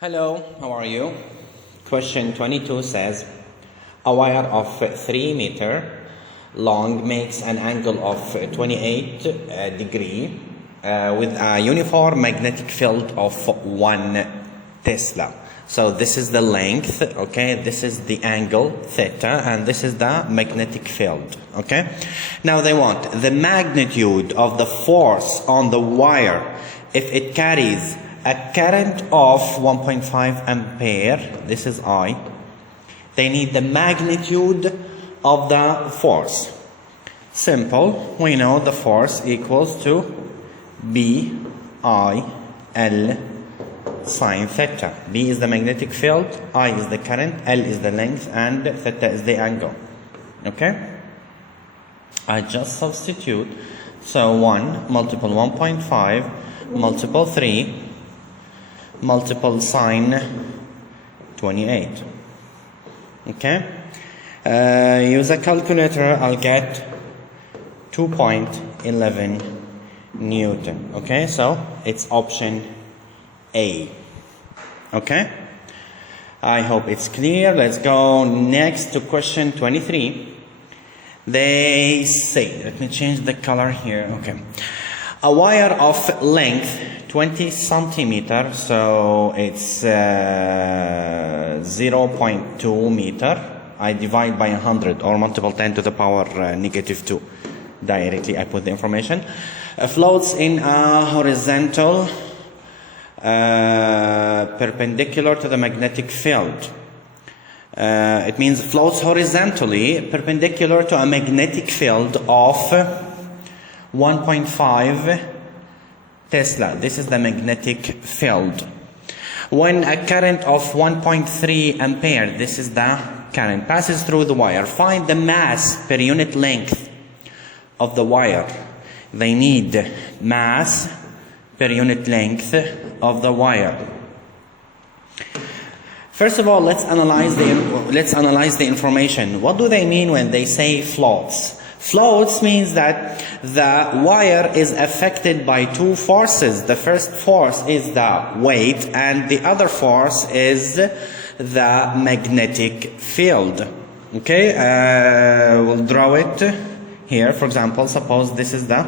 Hello, how are you? Question 22 says, a wire of 3 meter long makes an angle of 28 degree with a uniform magnetic field of 1 Tesla. So this is the length, okay? This is the angle, theta, and this is the magnetic field, okay? Now they want the magnitude of the force on the wire if it carries a current of 1.5 ampere, this is I. They need the magnitude of the force. Simple, we know the force equals to B I L sine theta. B is the magnetic field, I is the current, L is the length, and theta is the angle. Okay? I just substitute. So 1 multiple 1.5 multiple 3 multiple sine 28. Okay? Use a calculator, I'll get 2.11 Newton. Okay, so it's option A. Okay? I hope it's clear. Let's go next to question 23. They say, let me change the color here. Okay. A wire of length 20 centimeter, so it's 0.2 meter. I divide by 100 or multiple 10 to the power negative 2. Directly I put the information. Floats in a horizontal perpendicular to the magnetic field. It means floats horizontally perpendicular to a magnetic field of 1.5 Tesla. This is the magnetic field. When a current of 1.3 ampere, this is the current, passes through the wire, find the mass per unit length of the wire. They need mass per unit length of the wire. First of all, let's analyze the information. What do they mean when they say floats? Floats means that the wire is affected by two forces. The first force is the weight, and the other force is the magnetic field. Okay, we'll draw it here. For example, suppose this is the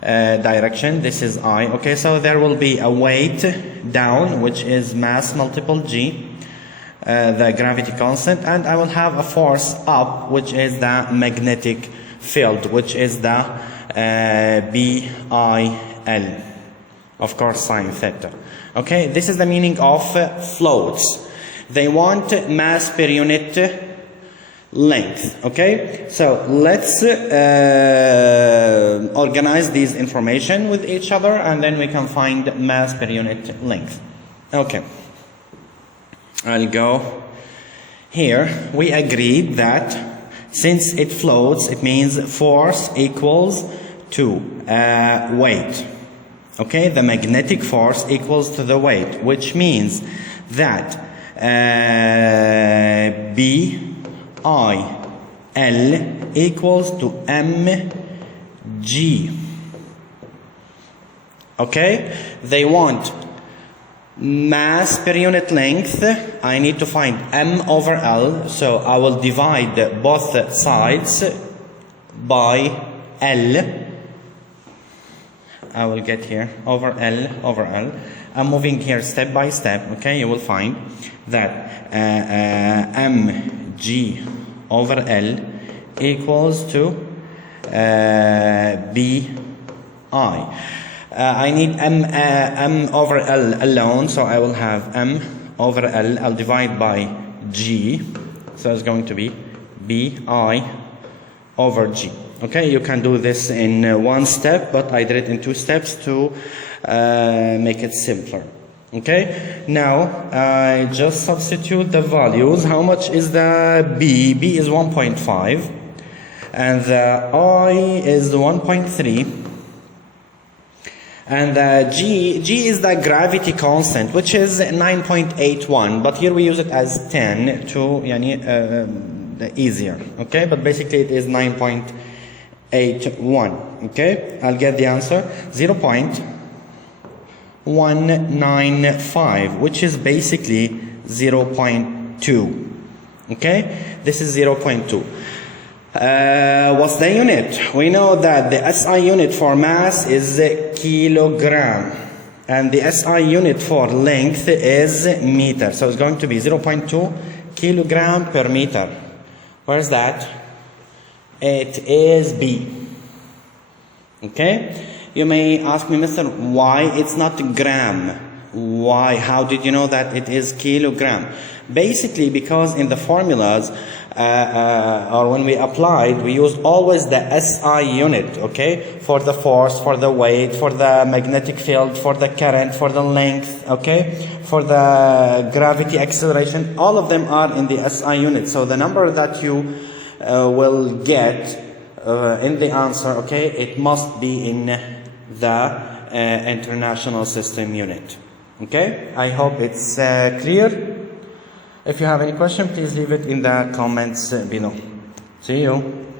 direction, this is I. Okay, so there will be a weight down, which is mass multiple G, the gravity constant, and I will have a force up, which is the magnetic field, which is the B-I-L, of course sine theta. Okay, this is the meaning of floats. They want mass per unit length. Okay, so let's organize these information with each other, and then we can find mass per unit length. Okay, I'll go here. We agreed that since it floats, it means force equals to weight. Okay, the magnetic force equals to the weight, which means that B-I-L equals to mg. Okay, they want mass per unit length. I need to find m over L, so I will divide both sides by L. I will get here over L over L. I'm moving here step by step. Okay, you will find that mg over L equals to bi. I need m over L alone, so I will have m over L. I'll divide by G, so it's going to be bi over G. Okay, you can do this in one step, but I did it in 2 steps to make it simpler. Okay, now I just substitute the values. How much is the B? B is 1.5, and the I is 1.3. And G is the gravity constant, which is 9.81, but here we use it as 10 to easier. Okay, but basically it is 9.81. Okay, I'll get the answer 0.1 195, which is basically 0.2. Okay, this is 0.2. What's the unit? We know that the SI unit for mass is kilogram, and the SI unit for length is meter. So it's going to be 0.2 kilogram per meter. Where's that? It is B. Okay? You may ask me, Mr., why it's not gram? Why? How did you know that it is kilogram? Basically, because in the formulas, or when we applied, we used always the SI unit, okay? For the force, for the weight, for the magnetic field, for the current, for the length, okay? For the gravity, acceleration, all of them are in the SI unit. So the number that you will get in the answer, okay, it must be in the international system unit. Okay, I hope it's clear. If you have any question, please leave it in the comments below. See you.